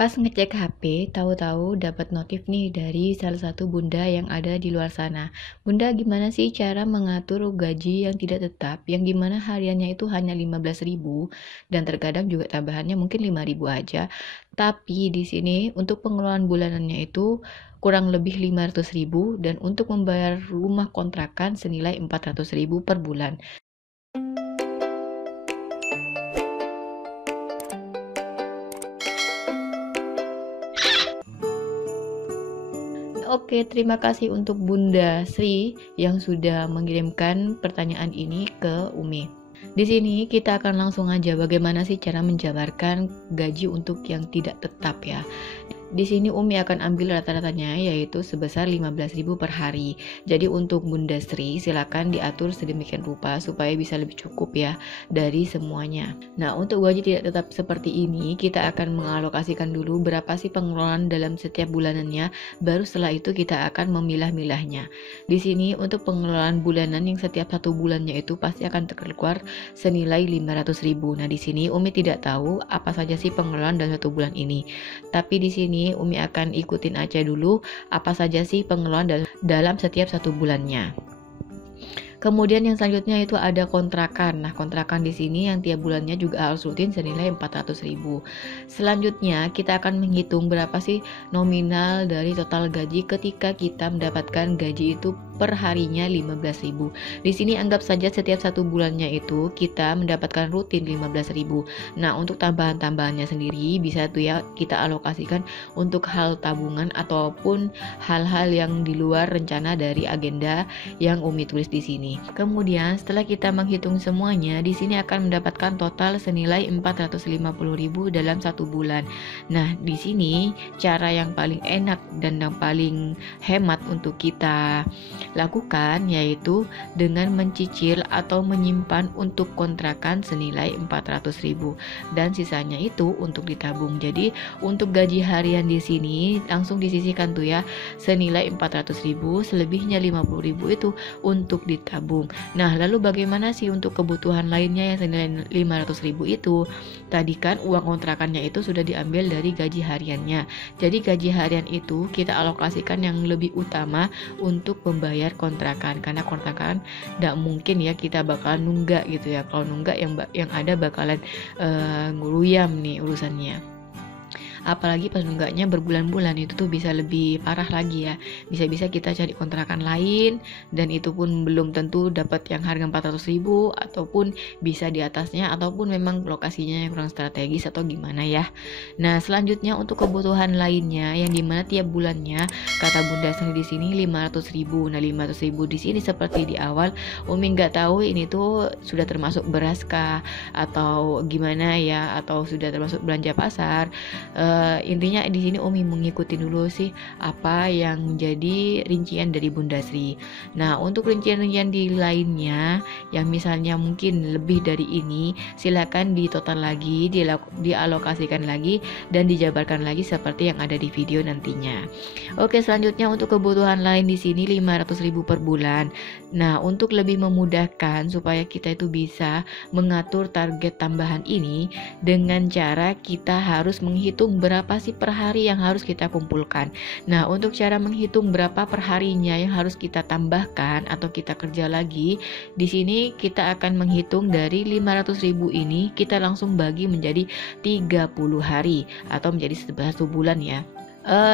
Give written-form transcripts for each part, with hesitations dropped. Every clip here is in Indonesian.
Pas ngecek HP, tahu-tahu dapat notif nih dari salah satu bunda yang ada di luar sana. Bunda, gimana sih cara mengatur gaji yang tidak tetap, yang dimana hariannya itu hanya 15.000 dan terkadang juga tambahannya mungkin 5.000 aja. Tapi di sini untuk pengeluaran bulanannya itu kurang lebih 500.000 dan untuk membayar rumah kontrakan senilai 400.000 per bulan. Oke, terima kasih untuk Bunda Sri yang sudah mengirimkan pertanyaan ini ke Umi. Di sini kita akan langsung aja bagaimana sih cara menjabarkan gaji untuk yang tidak tetap ya. Di sini Umi akan ambil rata-ratanya yaitu sebesar 15.000 per hari. Jadi untuk Bunda Sri silakan diatur sedemikian rupa supaya bisa lebih cukup ya dari semuanya. Nah, untuk gaji tidak tetap seperti ini kita akan mengalokasikan dulu berapa sih pengeluaran dalam setiap bulanannya, baru setelah itu kita akan memilah-milahnya. Di sini untuk pengeluaran bulanan yang setiap satu bulannya itu pasti akan terkeluar senilai 500.000. Nah, di sini Umi tidak tahu apa saja sih pengeluaran dalam satu bulan ini. Tapi di sini Umi akan ikutin aja dulu apa saja sih pengeluaran dalam setiap satu bulannya. Kemudian yang selanjutnya itu ada kontrakan. Nah, kontrakan di sini yang tiap bulannya juga harus rutin senilai 400.000. Selanjutnya kita akan menghitung berapa sih nominal dari total gaji ketika kita mendapatkan gaji itu per harinya 15.000. Di sini anggap saja setiap satu bulannya itu kita mendapatkan rutin 15.000. Nah, untuk tambahan-tambahannya sendiri bisa tuh ya kita alokasikan untuk hal tabungan ataupun hal-hal yang di luar rencana dari agenda yang Umi tulis di sini. Kemudian setelah kita menghitung semuanya, di sini akan mendapatkan total senilai 450.000 dalam satu bulan. Nah, di sini cara yang paling enak dan yang paling hemat untuk kita lakukan yaitu dengan mencicil atau menyimpan untuk kontrakan senilai 400.000 dan sisanya itu untuk ditabung. Jadi untuk gaji harian di sini langsung disisihkan tuh ya senilai 400.000, selebihnya 50.000 itu untuk ditabung. Nah, lalu bagaimana sih untuk kebutuhan lainnya yang senilai 500.000 itu? Tadi kan uang kontrakannya itu sudah diambil dari gaji hariannya. Jadi gaji harian itu kita alokasikan yang lebih utama untuk membayar kontrakan, karena kontrakan tidak mungkin ya kita bakalan nunggak gitu ya. Kalau nunggak yang ada bakalan ngeluyam nih urusannya. Apalagi pas nunggaknya berbulan-bulan itu tuh bisa lebih parah lagi ya. Bisa-bisa kita cari kontrakan lain dan itu pun belum tentu dapat yang harga 400.000 ataupun bisa di atasnya ataupun memang lokasinya yang kurang strategis atau gimana ya. Nah, selanjutnya untuk kebutuhan lainnya yang dimana tiap bulannya kata Bunda Sri di sini 500.000. Nah, 500.000 di sini seperti di awal Umi nggak tahu ini tuh sudah termasuk beras kah atau gimana ya, atau sudah termasuk belanja pasar. Intinya di sini Umi mengikuti dulu sih apa yang menjadi rincian dari Bunda Sri. Nah, untuk rincian-rincian di lainnya yang misalnya mungkin lebih dari ini, silakan ditotal lagi, dialokasikan lagi dan dijabarkan lagi seperti yang ada di video nantinya. Oke, selanjutnya untuk kebutuhan lain di sini 500.000 per bulan. Nah, untuk lebih memudahkan supaya kita itu bisa mengatur target tambahan ini dengan cara kita harus menghitung berapa sih per hari yang harus kita kumpulkan. Nah, untuk cara menghitung berapa per harinya yang harus kita tambahkan atau kita kerja lagi, di sini kita akan menghitung dari 500.000 ini kita langsung bagi menjadi 30 hari atau menjadi 1 bulan ya.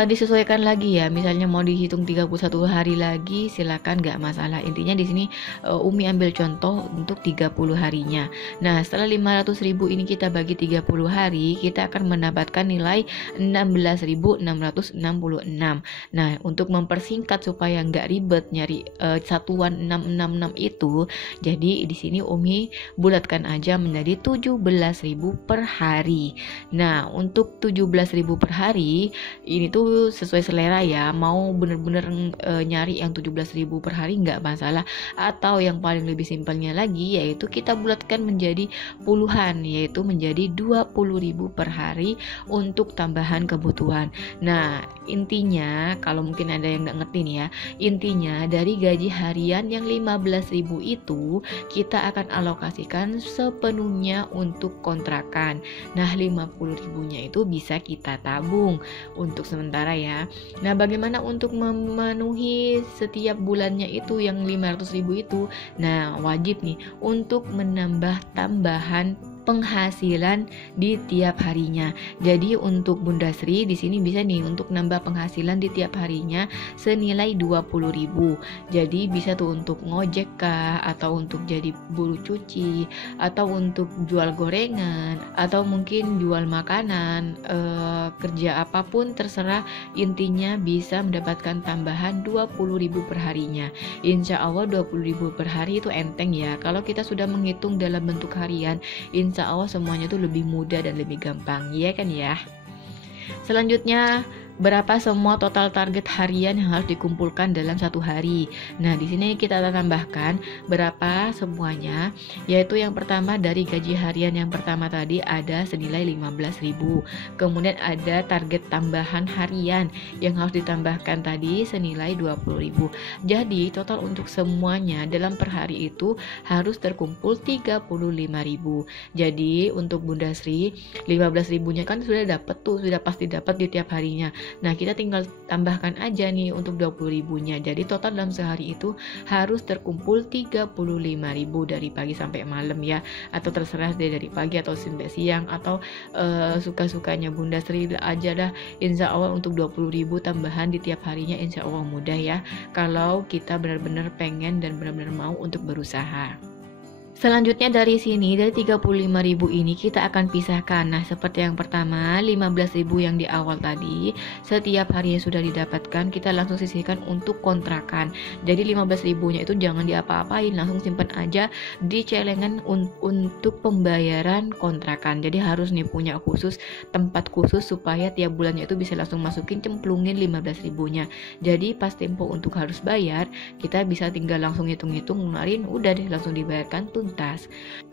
Disesuaikan lagi ya, misalnya mau dihitung 31 hari lagi silakan, nggak masalah. Intinya di sini Umi ambil contoh untuk 30 harinya. Nah, setelah 500.000 ini kita bagi 30 hari, kita akan mendapatkan nilai 16.666. Nah, untuk mempersingkat supaya nggak ribet nyari satuan 666 itu, jadi di sini Umi bulatkan aja menjadi 17.000 per hari. Nah, untuk 17.000 per hari ini ini tuh sesuai selera ya, mau bener-bener nyari yang 17.000 per hari nggak masalah, atau yang paling lebih simpelnya lagi yaitu kita bulatkan menjadi puluhan, yaitu menjadi 20.000 per hari untuk tambahan kebutuhan. Nah, intinya kalau mungkin ada yang nggak ngerti nih ya, intinya dari gaji harian yang 15.000 itu kita akan alokasikan sepenuhnya untuk kontrakan. Nah, 50.000-nya itu bisa kita tabung untuk sementara ya. Nah, bagaimana untuk memenuhi setiap bulannya itu yang 500.000 itu? Nah, wajib nih untuk menambah tambahan penghasilan di tiap harinya. Jadi untuk Bunda Sri di sini bisa nih untuk nambah penghasilan di tiap harinya senilai 20.000. Jadi bisa tuh untuk ngojek kah, atau untuk jadi buruh cuci, atau untuk jual gorengan, atau mungkin jual makanan, kerja apapun terserah, intinya bisa mendapatkan tambahan 20.000 per harinya. Insya Allah 20.000 per hari itu enteng ya. Kalau kita sudah menghitung dalam bentuk harian, insya Allah semuanya tuh lebih mudah dan lebih gampang, ya kan ya. Selanjutnya, berapa semua total target harian yang harus dikumpulkan dalam satu hari. Nah, di sini kita tambahkan berapa semuanya, yaitu yang pertama dari gaji harian yang pertama tadi ada senilai 15.000. Kemudian ada target tambahan harian yang harus ditambahkan tadi senilai 20.000. Jadi total untuk semuanya dalam per hari itu harus terkumpul 35.000. Jadi untuk Bunda Sri 15.000-nya kan sudah dapat tuh, sudah pasti dapat di tiap harinya. Nah, kita tinggal tambahkan aja nih untuk 20.000-nya. Jadi total dalam sehari itu harus terkumpul 35.000 dari pagi sampai malam ya. Atau terserah deh dari pagi atau sampai siang, atau suka-sukanya Bunda Sri aja dah. Insya Allah untuk 20.000 tambahan di tiap harinya insya Allah mudah ya. Kalau kita benar-benar pengen dan benar-benar mau untuk berusaha. Selanjutnya dari sini, dari 35.000 ini kita akan pisahkan. Nah, seperti yang pertama 15.000 yang di awal tadi, setiap harinya sudah didapatkan, kita langsung sisihkan untuk kontrakan. Jadi 15.000-nya itu jangan diapa-apain, langsung simpan aja di celengan untuk pembayaran kontrakan. Jadi harus nih punya khusus, tempat khusus supaya tiap bulannya itu bisa langsung masukin, cemplungin 15.000-nya. Jadi pas tempo untuk harus bayar, kita bisa tinggal langsung hitung-hitung kemarin, udah deh langsung dibayarkan tuntas.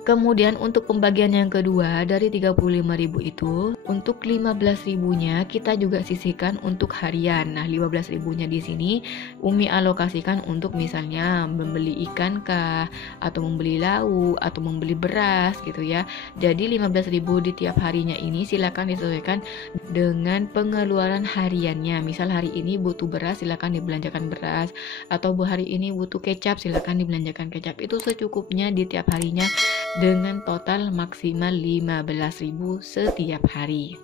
Kemudian untuk pembagian yang kedua dari 35.000 itu, untuk 15.000-nya kita juga sisihkan untuk harian. Nah, 15.000-nya di sini Umi alokasikan untuk misalnya membeli ikan kah, atau membeli lauk, atau membeli beras gitu ya. Jadi 15.000 di tiap harinya ini silakan disesuaikan dengan pengeluaran hariannya. Misal hari ini butuh beras, silakan dibelanjakan beras, atau hari ini butuh kecap, silakan dibelanjakan kecap. Itu secukupnya di tiap harinya dengan total maksimal 15.000 setiap hari.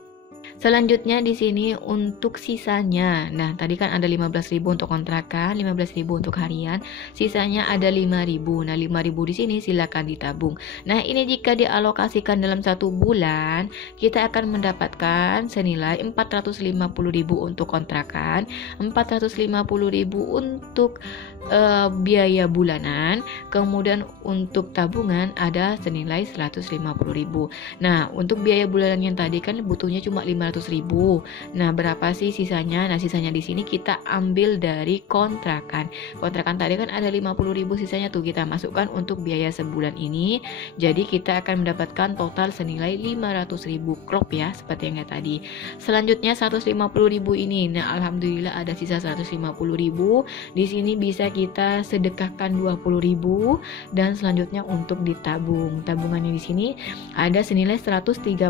Selanjutnya di sini untuk sisanya. Nah, tadi kan ada 15.000 untuk kontrakan, 15.000 untuk harian, sisanya ada 5.000. Nah, 5.000 di sini silakan ditabung. Nah, ini jika dialokasikan dalam satu bulan, kita akan mendapatkan senilai 450.000 untuk kontrakan, 450.000 untuk biaya bulanan, kemudian untuk tabungan ada senilai 150.000. Nah, untuk biaya bulanan yang tadi kan butuhnya cuma 500.000. Nah, berapa sih sisanya? Nah, sisanya di sini kita ambil dari kontrakan. Kontrakan tadi kan ada 50.000, sisanya tuh kita masukkan untuk biaya sebulan ini. Jadi kita akan mendapatkan total senilai 500.000 crop ya, seperti yang tadi. Selanjutnya 150.000 ini. Nah, alhamdulillah ada sisa 150.000. Di sini bisa kita sedekahkan 20.000 dan selanjutnya untuk ditabung. Tabungannya di sini ada senilai 130.000.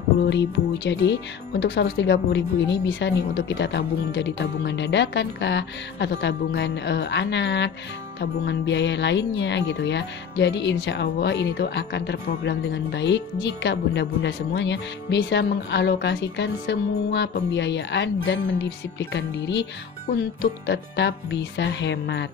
Jadi untuk 130.000 ini bisa nih untuk kita tabung menjadi tabungan dadakan kah, atau tabungan anak, tabungan biaya lainnya gitu ya. Jadi insya Allah ini tuh akan terprogram dengan baik jika bunda-bunda semuanya bisa mengalokasikan semua pembiayaan dan mendisiplinkan diri untuk tetap bisa hemat.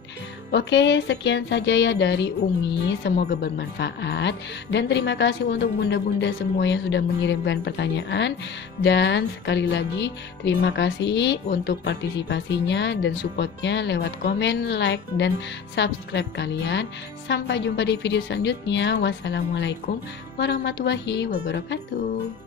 Oke, sekian saja ya dari Umi, semoga bermanfaat dan terima kasih untuk bunda-bunda semua yang sudah mengirimkan pertanyaan, dan sekali lagi terima kasih untuk partisipasinya dan supportnya lewat komen, like, dan subscribe kalian. Sampai jumpa di video selanjutnya. Wassalamualaikum warahmatullahi wabarakatuh.